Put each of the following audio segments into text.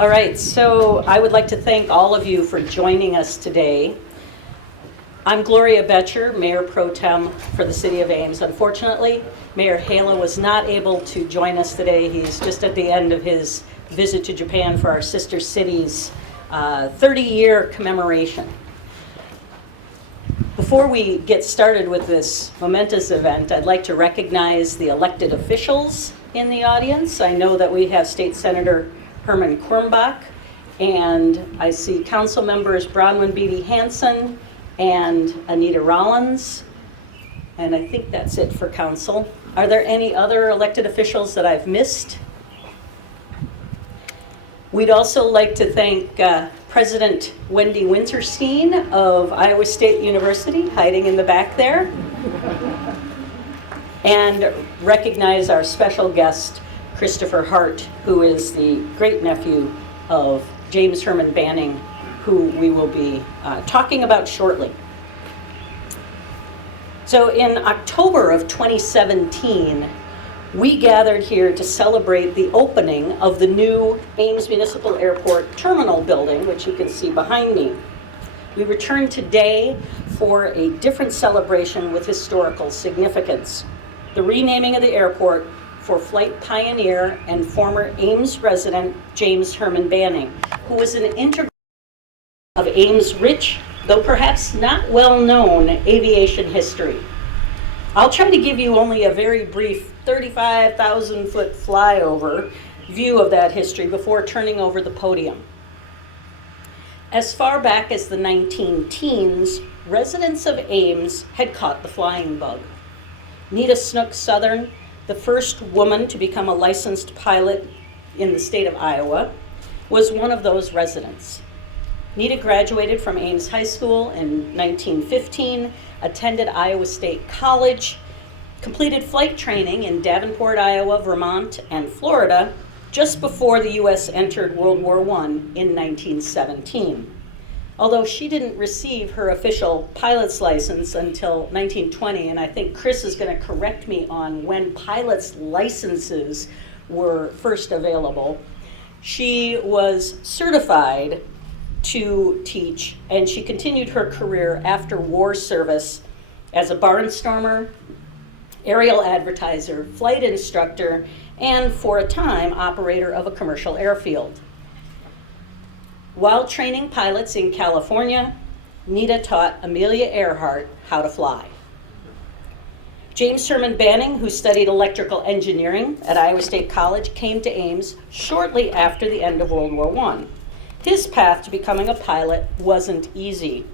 All right, so I would like to thank all of you for joining us today. I'm Gloria Betcher, Mayor Pro Tem for the City of Ames. Unfortunately, Mayor Hala was not able to join us today. He's just at the end of his visit to Japan for our sister city's 30-year commemoration. Before we get started with this momentous event, I'd like to recognize the elected officials in the audience. I know that we have State Senator Herman and I see Council members Bronwyn Beatty Hansen and Anita Rollins, and I think that's it for Council. Are there any other elected officials that I've missed? We'd also like to thank President Wendy Winterstein of Iowa State University, hiding in the back there, and recognize our special guest, Christopher Hart, who is the great-nephew of James Herman Banning, who we will be talking about shortly. So in October of 2017, we gathered here to celebrate the opening of the new Ames Municipal Airport Terminal building, which you can see behind me. We return today for a different celebration with historical significance: the renaming of the airport for flight pioneer and former Ames resident James Herman Banning, who was an integral of Ames' rich, though perhaps not well-known, aviation history. I'll try to give you only a very brief 35,000-foot flyover view of that history before turning over the podium. As far back as the 19-teens, residents of Ames had caught the flying bug. Nita Snook Southern, the first woman to become a licensed pilot in the state of Iowa, was one of those residents. Nita graduated from Ames High School in 1915, attended Iowa State College, completed flight training in Davenport, Iowa, Vermont, and Florida just before the U.S. entered World War I in 1917. Although she didn't receive her official pilot's license until 1920, and I think Chris is going to correct me on when pilot's licenses were first available, she was certified to teach, and she continued her career after war service as a barnstormer, aerial advertiser, flight instructor, and for a time, operator of a commercial airfield. While training pilots in California, Nita taught Amelia Earhart how to fly. James Herman Banning, who studied electrical engineering at Iowa State College, came to Ames shortly after the end of World War I. His path to becoming a pilot wasn't easy,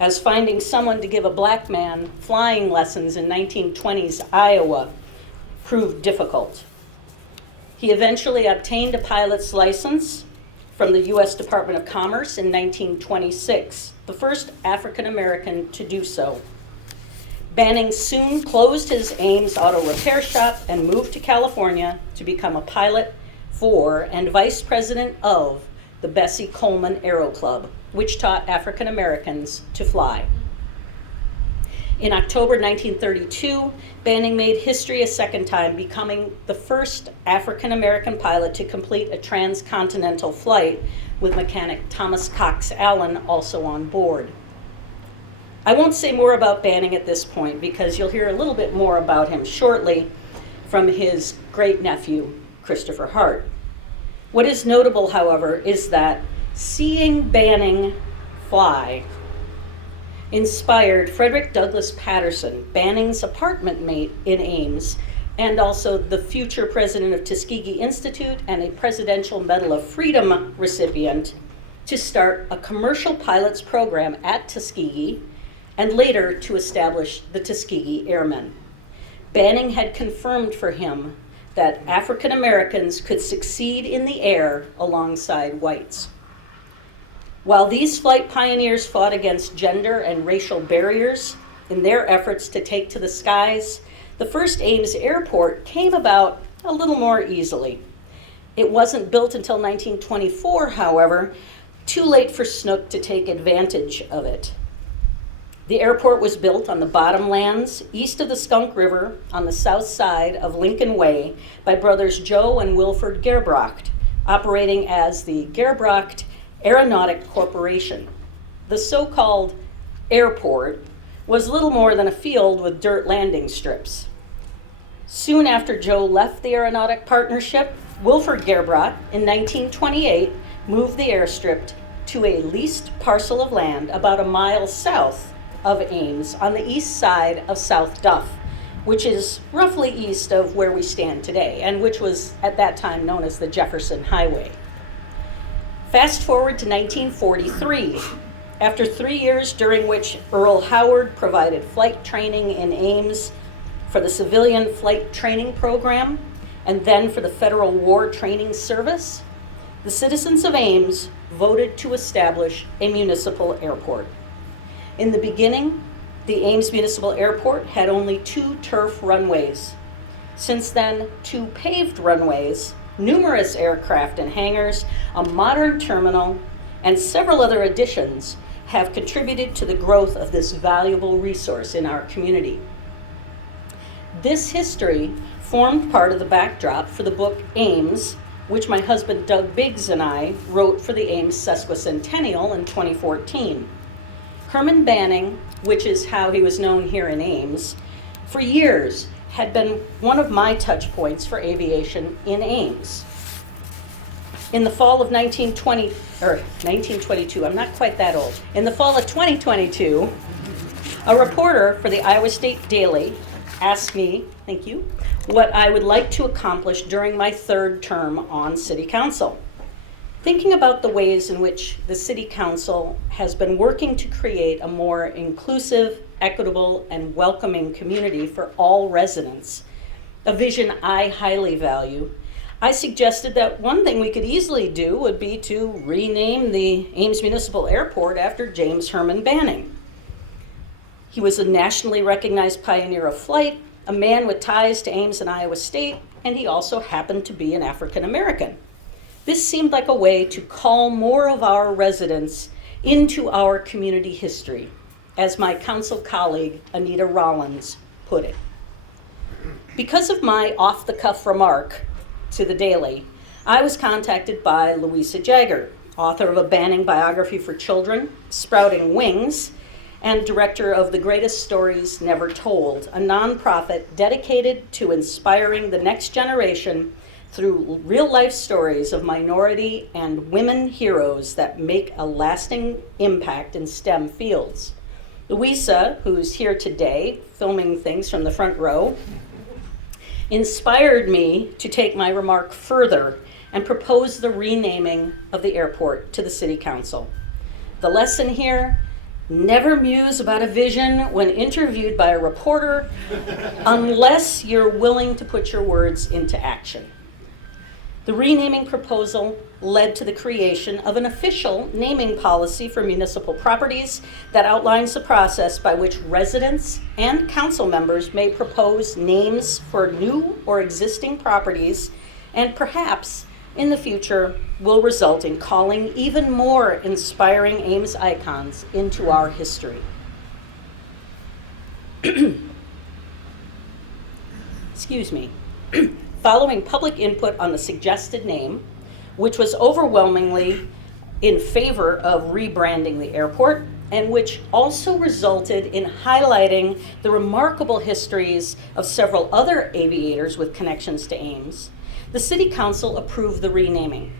as finding someone to give a black man flying lessons in 1920s Iowa proved difficult. He eventually obtained a pilot's license from the U.S. Department of Commerce in 1926, the first African American to do so. Banning soon closed his Ames auto repair shop and moved to California to become a pilot for and vice president of the Bessie Coleman Aero Club, which taught African Americans to fly. In October 1932, Banning made history a second time, becoming the first African American pilot to complete a transcontinental flight with mechanic Thomas Cox Allen also on board. I won't say more about Banning at this point because you'll hear a little bit more about him shortly from his great-nephew, Christopher Hart. What is notable, however, is that seeing Banning fly inspired Frederick Douglass Patterson, Banning's apartment mate in Ames, and also the future president of Tuskegee Institute and a Presidential Medal of Freedom recipient, to start a commercial pilots program at Tuskegee and later to establish the Tuskegee Airmen. Banning had confirmed for him that African Americans could succeed in the air alongside whites. While these flight pioneers fought against gender and racial barriers in their efforts to take to the skies, the first Ames airport came about a little more easily. It wasn't built until 1924, however, too late for Snook to take advantage of it. The airport was built on the bottomlands east of the Skunk River on the south side of Lincoln Way by brothers Joe and Wilford Gerbrocht, operating as the Gerbrandt Aeronautic Corporation. The so-called airport was little more than a field with dirt landing strips. Soon after Joe left the aeronautic partnership, Wilford Gerbrandt in 1928 moved the airstrip to a leased parcel of land about a mile south of Ames on the east side of South Duff, which is roughly east of where we stand today, and which was at that time known as the Jefferson Highway. Fast forward to 1943. After 3 years during which Earl Howard provided flight training in Ames for the Civilian Flight Training Program and then for the Federal War Training Service, the citizens of Ames voted to establish a municipal airport. In the beginning, the Ames Municipal Airport had only 2 turf runways. Since then, 2 paved runways, numerous aircraft and hangars, a modern terminal, and several other additions have contributed to the growth of this valuable resource in our community. This history formed part of the backdrop for the book Ames, which my husband Doug Biggs and I wrote for the Ames Sesquicentennial in 2014. Herman Banning, which is how he was known here in Ames, for years had been one of my touch points for aviation in Ames. In the fall of 1922, I'm not quite that old. In the fall of 2022, a reporter for the Iowa State Daily asked me, thank you, what I would like to accomplish during my 3rd term on City Council. Thinking about the ways in which the City Council has been working to create a more inclusive, equitable, and welcoming community for all residents, a vision I highly value, I suggested that one thing we could easily do would be to rename the Ames Municipal Airport after James Herman Banning. He was a nationally recognized pioneer of flight, a man with ties to Ames and Iowa State, and he also happened to be an African American. This seemed like a way to call more of our residents into our community history, as my council colleague, Anita Rollins, put it. Because of my off-the-cuff remark to the Daily, I was contacted by Louisa Jagger, author of a Banning biography for children, Sprouting Wings, and director of The Greatest Stories Never Told, a nonprofit dedicated to inspiring the next generation through real-life stories of minority and women heroes that make a lasting impact in STEM fields. Louisa, who's here today, filming things from the front row, inspired me to take my remark further and propose the renaming of the airport to the City Council. The lesson here: never muse about a vision when interviewed by a reporter unless you're willing to put your words into action. The renaming proposal led to the creation of an official naming policy for municipal properties that outlines the process by which residents and council members may propose names for new or existing properties, and perhaps in the future will result in calling even more inspiring Ames icons into our history. Excuse me. Following public input on the suggested name, which was overwhelmingly in favor of rebranding the airport, and which also resulted in highlighting the remarkable histories of several other aviators with connections to Ames, the City Council approved the renaming.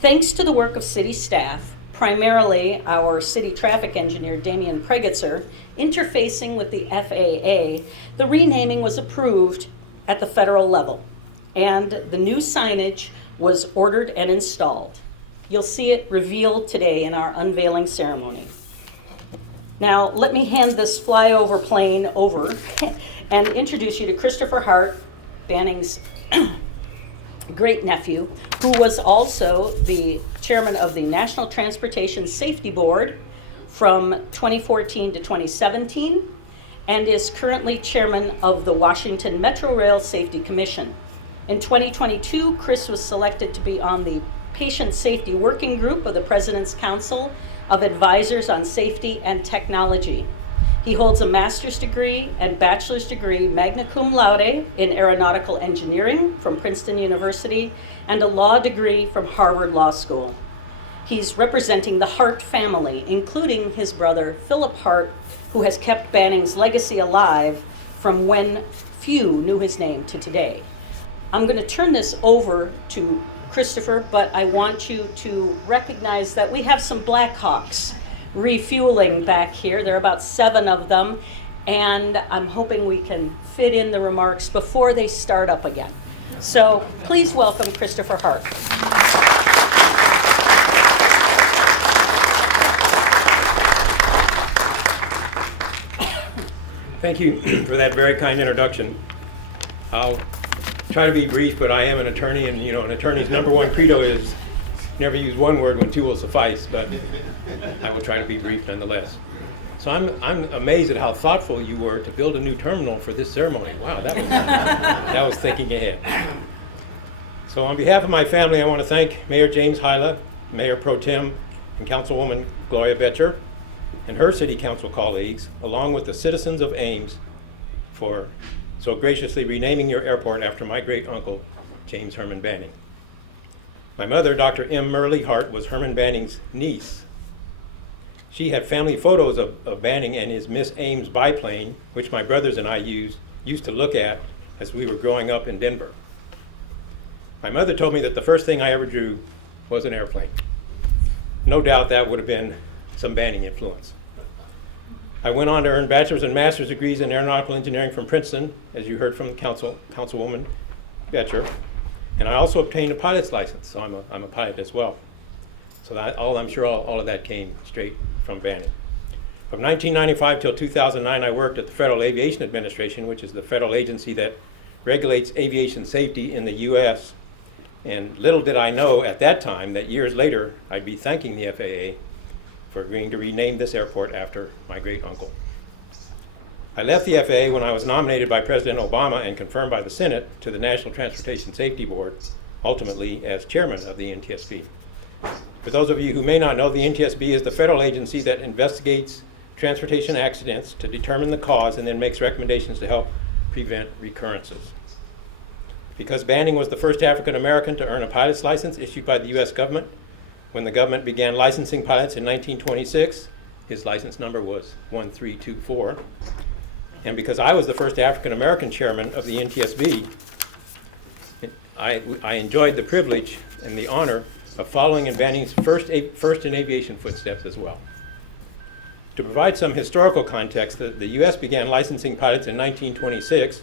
Thanks to the work of city staff, primarily our city traffic engineer, Damian Pregitzer, interfacing with the FAA, the renaming was approved at the federal level, and the new signage was ordered and installed. You'll see it revealed today in our unveiling ceremony. Now, let me hand this flyover plane over and introduce you to Christopher Hart, Banning's great nephew, who was also the chairman of the National Transportation Safety Board from 2014 to 2017, and is currently chairman of the Washington Metro Rail Safety Commission. In 2022, Chris was selected to be on the Patient Safety Working Group of the President's Council of Advisors on Safety and Technology. He holds a master's degree and bachelor's degree magna cum laude in aeronautical engineering from Princeton University and a law degree from Harvard Law School. He's representing the Hart family, including his brother Philip Hart, who has kept Banning's legacy alive from when few knew his name to today. I'm going to turn this over to Christopher, but I want you to recognize that we have some Blackhawks refueling back here. There are about 7 of them, and I'm hoping we can fit in the remarks before they start up again. So please welcome Christopher Hart. Thank you for that very kind introduction. I'll try to be brief, but I am an attorney, and an attorney's number one credo is never use one word when 2 will suffice, but I will try to be brief nonetheless. So I'm amazed at how thoughtful you were to build a new terminal for this ceremony. Wow, that was thinking ahead. So on behalf of my family, I want to thank Mayor James Hyla, Mayor Pro Tem, and Councilwoman Gloria Betcher, and her city council colleagues, along with the citizens of Ames, for so graciously renaming your airport after my great uncle, James Herman Banning. My mother, Dr. M. Murley Hart, was Herman Banning's niece. She had family photos of Banning and his Miss Ames biplane, which my brothers and I used to look at as we were growing up in Denver. My mother told me that the first thing I ever drew was an airplane. No doubt that would have been some Banning influence. I went on to earn bachelor's and master's degrees in aeronautical engineering from Princeton, as you heard from Councilwoman Betcher. And I also obtained a pilot's license, so I'm a pilot as well. So I'm sure all of that came straight from Banning. From 1995 till 2009, I worked at the Federal Aviation Administration, which is the federal agency that regulates aviation safety in the U.S. And little did I know at that time that years later, I'd be thanking the FAA for agreeing to rename this airport after my great uncle. I left the FAA when I was nominated by President Obama and confirmed by the Senate to the National Transportation Safety Board, ultimately as chairman of the NTSB. For those of you who may not know, the NTSB is the federal agency that investigates transportation accidents to determine the cause and then makes recommendations to help prevent recurrences. Because Banning was the first African American to earn a pilot's license issued by the U.S. government, when the government began licensing pilots in 1926, his license number was 1324. And because I was the first African American chairman of the NTSB, I enjoyed the privilege and the honor of following in Banning's first in aviation footsteps as well. To provide some historical context, the U.S. began licensing pilots in 1926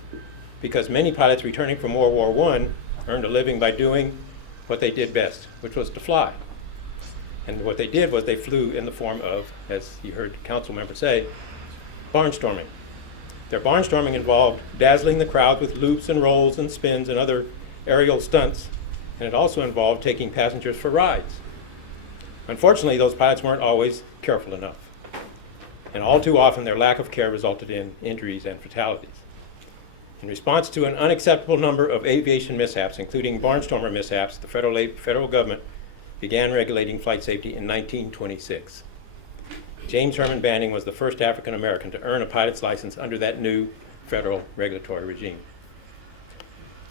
because many pilots returning from World War I earned a living by doing what they did best, which was to fly. And what they did was they flew in the form of, as you heard council members say, barnstorming. Their barnstorming involved dazzling the crowd with loops and rolls and spins and other aerial stunts, and it also involved taking passengers for rides. Unfortunately, those pilots weren't always careful enough, and all too often their lack of care resulted in injuries and fatalities. In response to an unacceptable number of aviation mishaps, including barnstormer mishaps, the federal government began regulating flight safety in 1926. James Herman Banning was the first African American to earn a pilot's license under that new federal regulatory regime.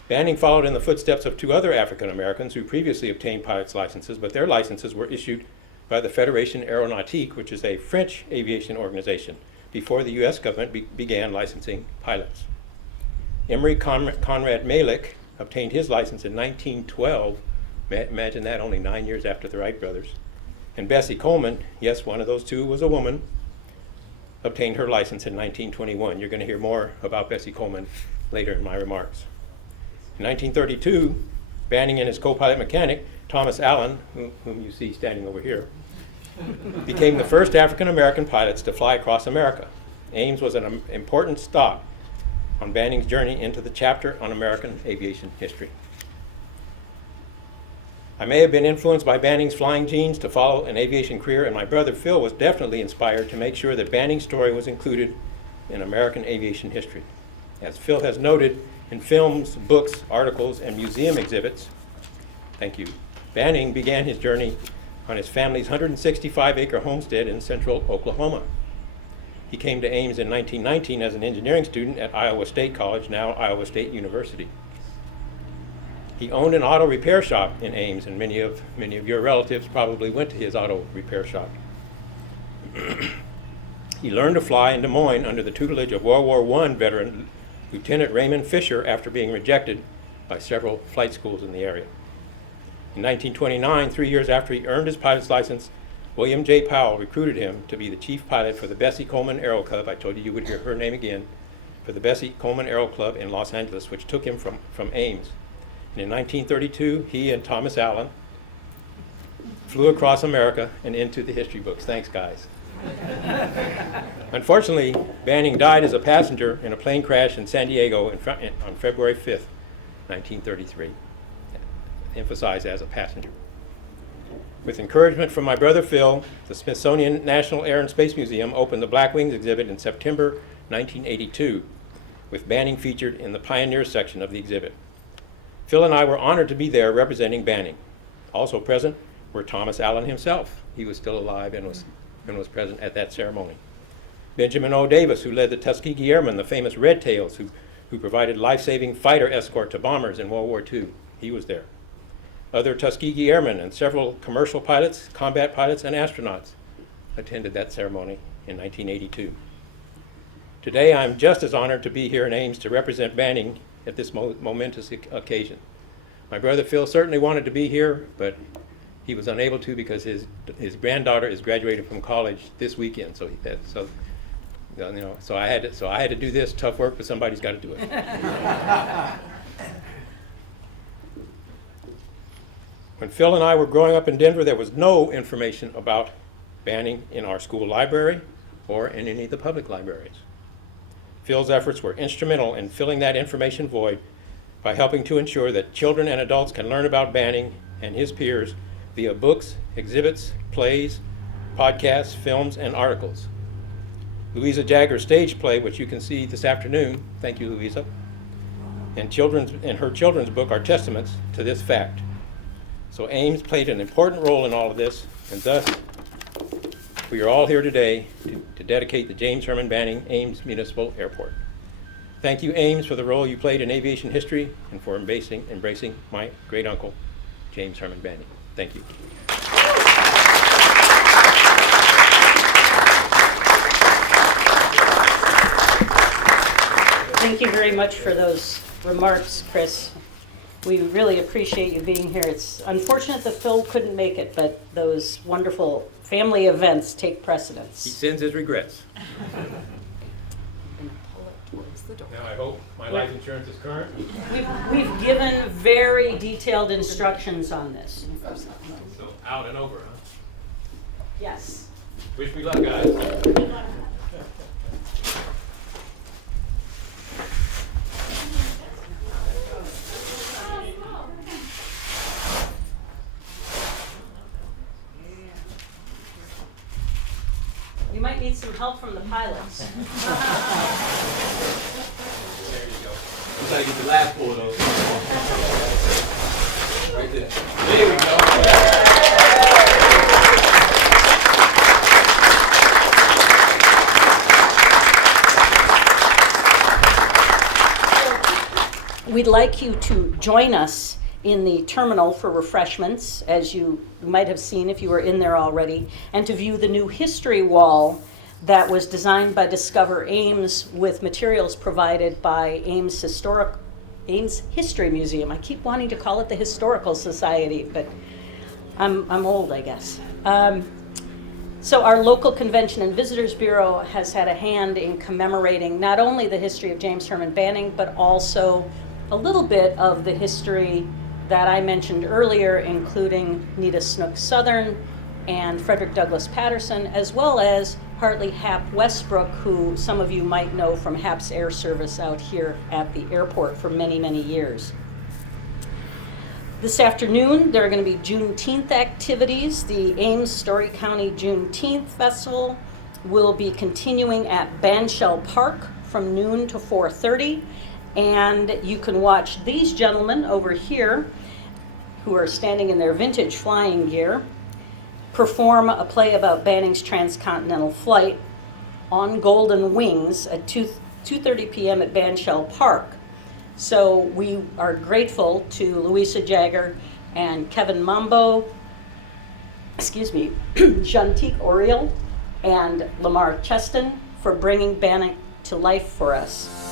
Banning followed in the footsteps of 2 other African Americans who previously obtained pilot's licenses, but their licenses were issued by the Fédération Aéronautique, which is a French aviation organization, before the U.S. government began licensing pilots. Emery Conrad Malick obtained his license in 1912. Imagine that, only 9 years after the Wright brothers. And Bessie Coleman, yes, one of those 2 was a woman, obtained her license in 1921. You're going to hear more about Bessie Coleman later in my remarks. In 1932, Banning and his co-pilot mechanic, Thomas Allen, whom you see standing over here, became the first African American pilots to fly across America. Ames was an important stop on Banning's journey into the chapter on American aviation history. I may have been influenced by Banning's flying genes to follow an aviation career, and my brother Phil was definitely inspired to make sure that Banning's story was included in American aviation history. As Phil has noted in films, books, articles, and museum exhibits, thank you, Banning began his journey on his family's 165-acre homestead in central Oklahoma. He came to Ames in 1919 as an engineering student at Iowa State College, now Iowa State University. He owned an auto repair shop in Ames, and many of your relatives probably went to his auto repair shop. He learned to fly in Des Moines under the tutelage of World War I veteran Lieutenant Raymond Fisher after being rejected by several flight schools in the area. In 1929, 3 years after he earned his pilot's license, William J. Powell recruited him to be the chief pilot for the Bessie Coleman Aero Club. I told you would hear her name again, for the Bessie Coleman Aero Club in Los Angeles, which took him from Ames. And in 1932, he and Thomas Allen flew across America and into the history books. Thanks, guys. Unfortunately, Banning died as a passenger in a plane crash in San Diego on February 5th, 1933. Emphasized as a passenger. With encouragement from my brother Phil, the Smithsonian National Air and Space Museum opened the Black Wings exhibit in September 1982, with Banning featured in the Pioneer section of the exhibit. Phil and I were honored to be there representing Banning. Also present were Thomas Allen himself. He was still alive and was present at that ceremony. Benjamin O. Davis, who led the Tuskegee Airmen, the famous Red Tails, who provided life-saving fighter escort to bombers in World War II. He was there. Other Tuskegee Airmen and several commercial pilots, combat pilots, and astronauts attended that ceremony in 1982. Today, I'm just as honored to be here in Ames to represent Banning at this momentous occasion. My brother Phil certainly wanted to be here, but he was unable to because his granddaughter is graduating from college this weekend. So I had to do this tough work, but somebody's got to do it. When Phil and I were growing up in Denver, there was no information about Banning in our school library or in any of the public libraries. Phil's efforts were instrumental in filling that information void by helping to ensure that children and adults can learn about Banning and his peers via books, exhibits, plays, podcasts, films, and articles. Louisa Jagger's stage play, which you can see this afternoon, thank you, Louisa, and her children's book are testaments to this fact. So Ames played an important role in all of this, and thus we are all here today to dedicate the James Herman Banning Ames Municipal Airport. Thank you, Ames, for the role you played in aviation history and for embracing my great uncle, James Herman Banning. Thank you. Thank you very much for those remarks, Chris. We really appreciate you being here. It's unfortunate that Phil couldn't make it, but those wonderful family events take precedence. He sends his regrets. Now I hope my life insurance is current. We've given very detailed instructions on this. So out and over, huh? Yes. Wish me luck, guys. You might need some help from the pilots. There you go. You gotta get the last four of those. Right there. There we go. We'd like you to join us in the terminal for refreshments, as you might have seen if you were in there already, and to view the new history wall that was designed by Discover Ames with materials provided by Ames History Museum. I keep wanting to call it the Historical Society, but I'm old, I guess. So our local Convention and Visitors Bureau has had a hand in commemorating not only the history of James Herman Banning, but also a little bit of the history that I mentioned earlier, including Nita Snook Southern and Frederick Douglass Patterson, as well as Hartley Hap Westbrook, who some of you might know from Hap's Air Service out here at the airport for many, many years. This afternoon, there are going to be Juneteenth activities. The Ames Story County Juneteenth Festival will be continuing at Bandshell Park from noon to 4:30. And you can watch these gentlemen over here, who are standing in their vintage flying gear, perform a play about Banning's transcontinental flight on Golden Wings at 2:30 p.m. at Bandshell Park. So we are grateful to Louisa Jagger and Kevin Mambo, Jantique Oriel, and Lamar Cheston for bringing Bannock to life for us.